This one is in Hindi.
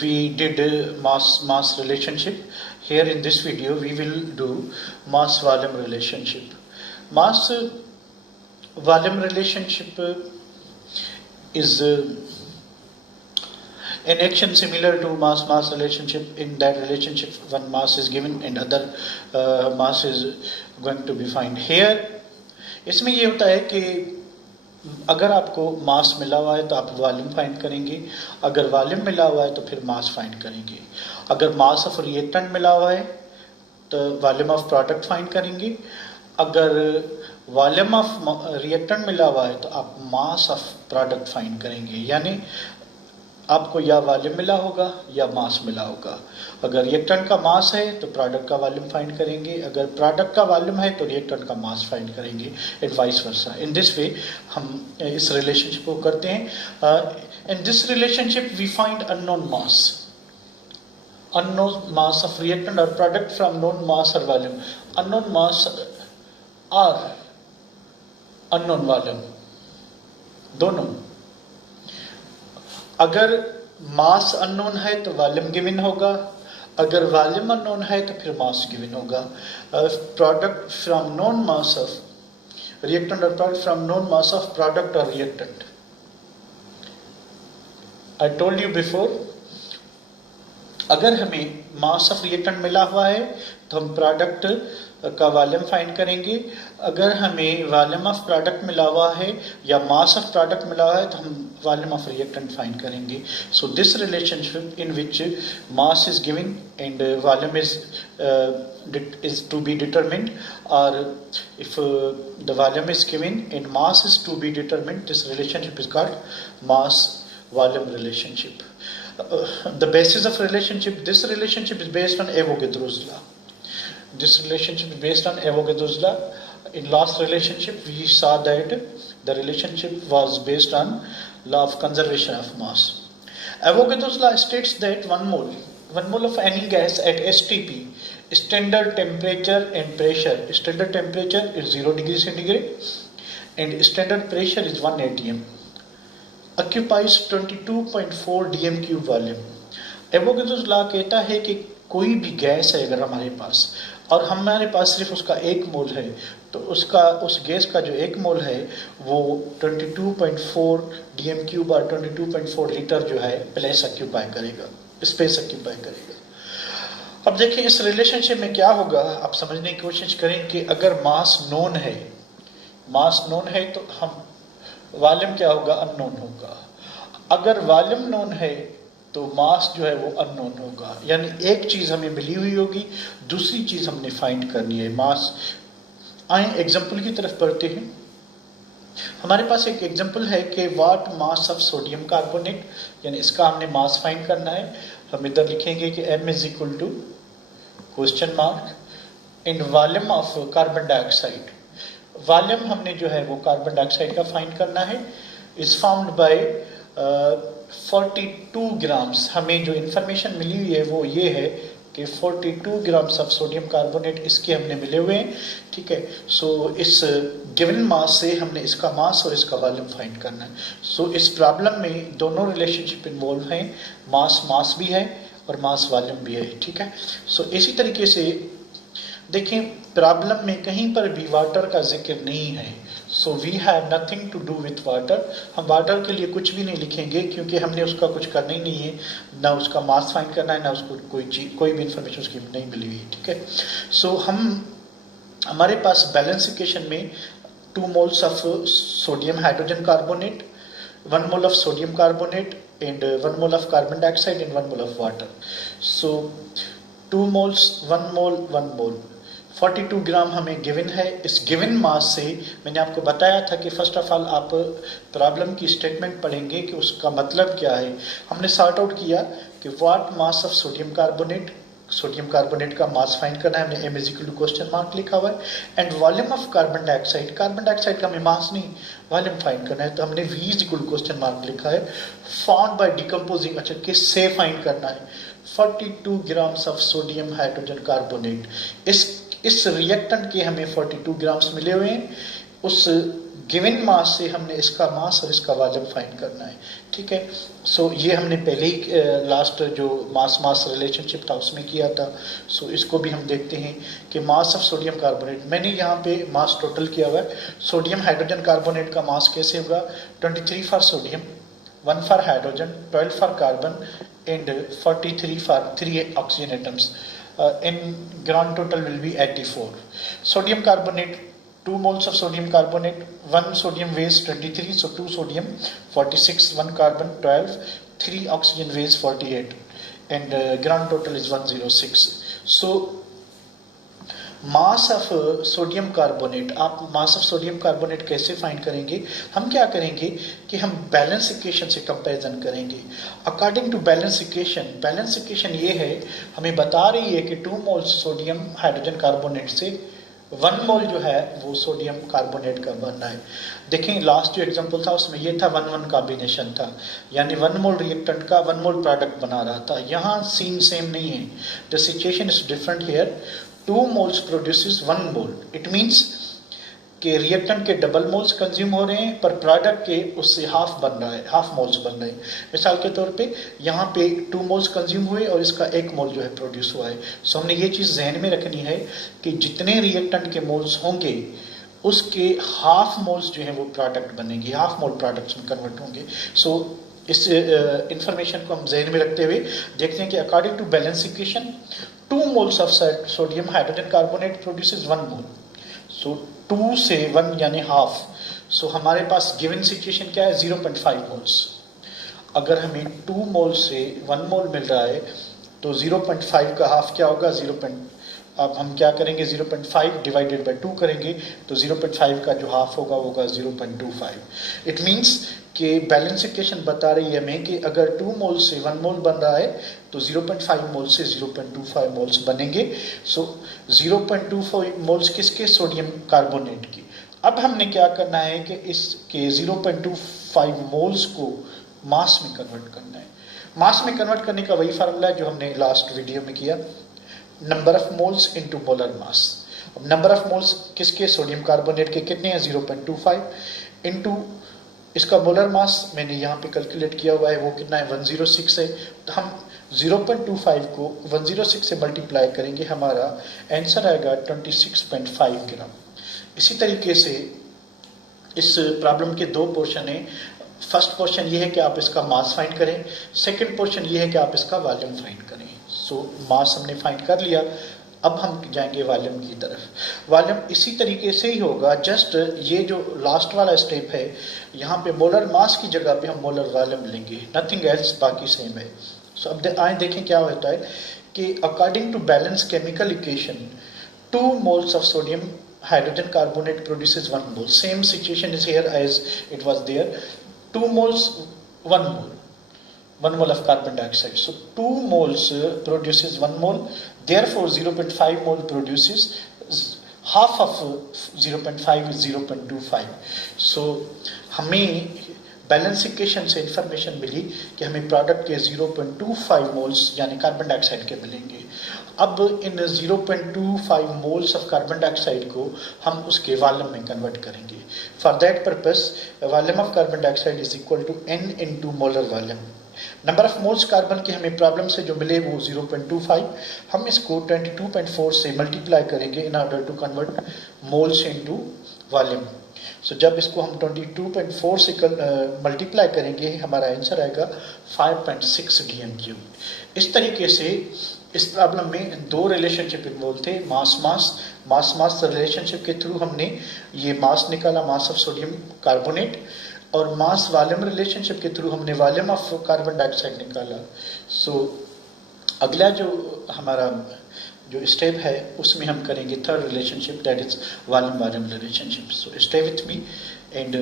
we did mass relationship. Here in this video we will do mass volume relationship. Mass volume relationship is an action similar to mass relationship. In that relationship, one mass is given and other mass is going to be found. Here इसमें ये होता है कि अगर आपको मास मिला हुआ है तो आप वॉल्यूम फाइंड करेंगे, अगर वॉल्यूम मिला हुआ है तो फिर मास फाइंड करेंगे, अगर मास ऑफ रिएक्टेंट मिला हुआ है तो वॉल्यूम ऑफ प्रोडक्ट फाइंड करेंगे, अगर वॉल्यूम ऑफ रिएक्टेंट मिला हुआ है तो आप मास ऑफ प्रोडक्ट फाइंड करेंगे। यानी आपको या वॉल्यूम मिला होगा या मास मिला होगा। अगर रिएक्टेंट का मास है तो प्रोडक्ट का वॉल्यूम फाइंड करेंगे, अगर प्रोडक्ट का वॉल्यूम है तो रिएक्टेंट का मास फाइंड करेंगे, and vice versa. In this way हम इस रिलेशनशिप को करते हैं। In this relationship we find unknown mass of reactant और प्रोडक्ट फ्रॉम नोन मास और वॉल्यूम। अननोन मास और अननोन वॉल्यूम दोनों। अगर मास अननोन है तो वॉल्यूम गिवन होगा, अगर वॉल्यूम अननोन है तो फिर मास गिवन होगा। Product from known mass of reactant और product from known mass of product और reactant. I told you before, अगर हमें मास ऑफ रिएक्टेंट मिला हुआ है तो हम प्रोडक्ट का वॉल्यूम फाइंड करेंगे, अगर हमें वॉल्यूम ऑफ प्रोडक्ट मिला हुआ है या मास ऑफ प्रोडक्ट मिला हुआ है तो हम वॉल्यूम ऑफ रिएक्टेंट फाइंड करेंगे। So this relationship in which mass is given and volume is to be determined, or if the volume is given and mass is to be determined, this relationship is called mass volume relationship. The basis of relationship, this relationship is based on Avogadro's law. This relationship is based on Avogadro's law. In last relationship we saw that the relationship was based on law of conservation of mass. Avogadro's law states that one mole of any gas at STP, standard temperature and pressure, standard temperature is 0 degree centigrade and standard pressure is 1 atm, occupies 22.4 dm cube volume. Avogadro's law कहता है कि कोई भी गैस है अगर हमारे पास और हमारे पास सिर्फ उसका 1 मोल है तो उस गैस का जो 1 मोल है वो 22.4 डीएम क्यूब और 22.4 लीटर जो है प्लेस ऑक्यूपाई करेगा, स्पेस ऑक्यूपाई करेगा। अब देखिए इस रिलेशनशिप में क्या होगा, आप समझने की कोशिश करें कि अगर मास नोन है तो हम वॉल्यूम क्या होगा, अननोन होगा। अगर वॉल्यूम नोन है तो मास जो है वो अननोन होगा। यानी एक चीज हमें मिली हुई होगी, दूसरी चीज हमने फाइंड करनी है, मास। आए एग्जांपल की तरफ बढ़ते हैं। हमारे पास एक एग्जांपल है कि what mass of sodium carbonate, यानी इसका हमने मास फाइंड करना है। हम इधर लिखेंगे कि m is equal to question mark in volume of carbon dioxide. Volume हमने जो है वो कार्बन डाइऑक्साइड का फाइंड करना है, इज फाउंड बाय 42 ग्राम्स। हमें जो इंफॉर्मेशन मिली हुई है वो ये है कि 42 ग्राम्स ऑफ सोडियम कार्बोनेट इसके हमने मिले हुए हैं, ठीक है। सो इस गिवन मास से हमने इसका मास और इसका वॉल्यूम फाइंड करना है। सो इस प्रॉब्लम में दोनों रिलेशनशिप इन्वॉल्व हैं, मास भी है और मास वॉल्यूम भी है, ठीक है। सो इसी तरीके से देखें प्रॉब्लम में कहीं पर भी वाटर का जिक्र नहीं है। So we have nothing to do with water. हम वाटर के लिए कुछ भी नहीं लिखेंगे क्योंकि हमने उसका कुछ करना ही नहीं है, ना उसका मास फाइंड करना है, ना उसको कोई भी इंफॉर्मेशन उसकी नहीं मिली हुई है, ठीक है। सो हमारे पास बैलेंस इक्वेशन में 2 moles of sodium hydrogen carbonate, 1 mole of sodium carbonate and 1 mole of carbon dioxide and 1 mole of water. So 2 moles, 1 mole 42 ग्राम हमें गिवन है। इस गिवन मास से मैंने आपको बताया था कि फर्स्ट ऑफ ऑल आप प्रॉब्लम की स्टेटमेंट पढ़ेंगे कि उसका मतलब क्या है। हमने सॉर्ट आउट किया कि what mass of sodium carbonate का मास फाइंड करना है, हमने m is equal to question mark लिखा हुआ है, and volume of carbon dioxide का हमें मास नहीं वॉल्यूम फाइंड करना है तो हमने v is equal to question mark लिखा है। फाउंड बाय डिकम्पोजिंग, अच्छा किससे फाइंड करना है, 42 grams of sodium hydrogen carbonate. इस रिएक्टेंट के हमें 42 ग्राम्स मिले हुए हैं, उस गिवन मास से हमने इसका मास और इसका वॉल्यूम फाइंड करना है, ठीक है। सो ये हमने पहले ही लास्ट जो मास मास रिलेशनशिप था उसमें किया था। सो इसको भी हम देखते हैं कि मास ऑफ सोडियम कार्बोनेट, मैंने यहाँ पे मास टोटल किया हुआ है। सोडियम हाइड्रोजन कार्बोनेट का मास कैसे होगा, 23 for sodium, 1 for hydrogen, 12 for carbon and 43 for 3 oxygen atoms. In grand total will be 84. Sodium carbonate, 2 moles of sodium carbonate, 1 sodium weighs 23, so 2 sodium 46, 1 carbon 12, 3 oxygen weighs 48, and grand total is 106. So mass of sodium carbonate, आप मास ऑफ सोडियम कार्बोनेट कैसे फाइंड करेंगे, हम क्या करेंगे कि हम बैलेंस इक्वेशन से कंपैरिजन करेंगे। अकॉर्डिंग टू बैलेंस इक्वेशन ये है, हमें बता रही है कि 2 मोल सोडियम हाइड्रोजन कार्बोनेट से 1 मोल जो है वो सोडियम कार्बोनेट का बनना है। देखें लास्ट जो एग्जांपल था उसमें ये था 1-1 कॉम्बिनेशन था, यानी 1 मोल रिएक्टेंट का 1 मोल प्रोडक्ट बना रहा था। यहाँ सीन सेम नहीं है, the situation is different here. 2 moles produces 1 mole, it means कि रिएक्टेंट के डबल मोल्स कंज्यूम हो रहे हैं पर प्रोडक्ट के उससे हाफ बन रहा है, हाफ मोल्स बन रहे हैं। मिसाल के तौर पे यहाँ पे 2 मोल्स कंज्यूम हुए और इसका 1 मोल जो है प्रोड्यूस हुआ है। सो हमने ये चीज़ जहन में रखनी है कि जितने रिएक्टेंट के मोल्स होंगे उसके हाफ मोल्स जो है वो प्रोडक्ट बनेंगे, हाफ मोल प्रोडक्ट्स में कन्वर्ट होंगे। सो इस इंफॉर्मेशन को हम जहन में रखते हुए देखते हैं कि according to balance equation 2 moles of sodium hydrogen carbonate produces 1 mole. So 2 से 1 यानी हाफ। सो हमारे पास गिवन सिचुएशन क्या है, 0.5 मोल्स। अगर हमें 2 मोल से 1 मोल मिल रहा है तो 0.5 का हाफ क्या होगा, 0. अब हम क्या करेंगे, 0.5 डिवाइडेड बाई 2 करेंगे तो 0.5 का जो हाफ होगा वो होगा 0.25। इट मीन्स कि बैलेंस इक्वेशन बता रही है हमें कि अगर 2 मोल से 1 मोल बन रहा है तो 0.5 मोल से 0.25 मोल्स बनेंगे। सो 0.25 मोल्स किसके, सोडियम कार्बोनेट की। अब हमने क्या करना है कि इसके 0.25 मोल्स को मास में कन्वर्ट करना है। मास में कन्वर्ट करने का वही फार्मूला है जो हमने लास्ट वीडियो में किया, number of moles into molar mass. अब नंबर ऑफ मोल्स किसके, सोडियम कार्बोनेट के कितने हैं, 0.25 इनटू इसका मोलर मास मैंने यहाँ पे कैलकुलेट किया हुआ है, वो कितना है, 106 है। तो हम 0.25 को 106 से मल्टीप्लाई करेंगे, हमारा आंसर आएगा 26.5 ग्राम। इसी तरीके से इस प्रॉब्लम के 2 पोर्शन हैं। फर्स्ट पोर्शन ये है कि आप इसका मास फाइंड करें, सेकंड पोर्शन ये है कि आप इसका वॉल्यूम फाइंड करें। सो मास हमने फाइंड कर लिया, अब हम जाएंगे वॉल्यूम की तरफ। वॉल्यूम इसी तरीके से ही होगा, जस्ट ये जो लास्ट वाला स्टेप है यहाँ पे मोलर मास की जगह पे हम मोलर वॉल्यूम लेंगे, नथिंग एल्स, बाकी सेम है। सो अब आए देखें क्या होता है कि according to balance chemical equation 2 moles of sodium hydrogen carbonate produces 1 mole. Same situation is here as it was there. 2 moles, 1 mole. 1 mole of carbon dioxide. So 2 moles produces 1 mole. Therefore 0.5 mole produces half of 0.5 is 0.25. So हमें बैलेंस इक्वेशन से इंफॉर्मेशन मिली कि हमें प्रोडक्ट के 0.25 मोल्स यानी कार्बन डाइऑक्साइड के मिलेंगे। अब इन 0.25 मोल्स ऑफ कार्बन डाइऑक्साइड को हम उसके वॉल्यूम में कन्वर्ट करेंगे। For that purpose volume of carbon dioxide is equal to n into molar volume. Number of moles carbon के हमें प्रॉब्लम से जो मिले वो 0.25, हम इसको 22.4 से मल्टीप्लाई करेंगे in order to convert moles into volume. So जब इसको हम 22.4 से मल्टीप्लाई करेंगे हमारा आंसर आएगा 5.6 dm³। इस तरीके से इस प्रॉब्लम में 2 रिलेशनशिप इन्वॉल्व थे, मास रिलेशनशिप के थ्रू हमने ये मास निकाला, मास ऑफ सोडियम कार्बोनेट, और मास वॉल्यूम रिलेशनशिप के थ्रू हमने वॉल्यूम ऑफ कार्बन डाइऑक्साइड निकाला। सो अगला जो हमारा जो स्टेप है उसमें हम करेंगे third relationship, that is volume relationship. So stay with me and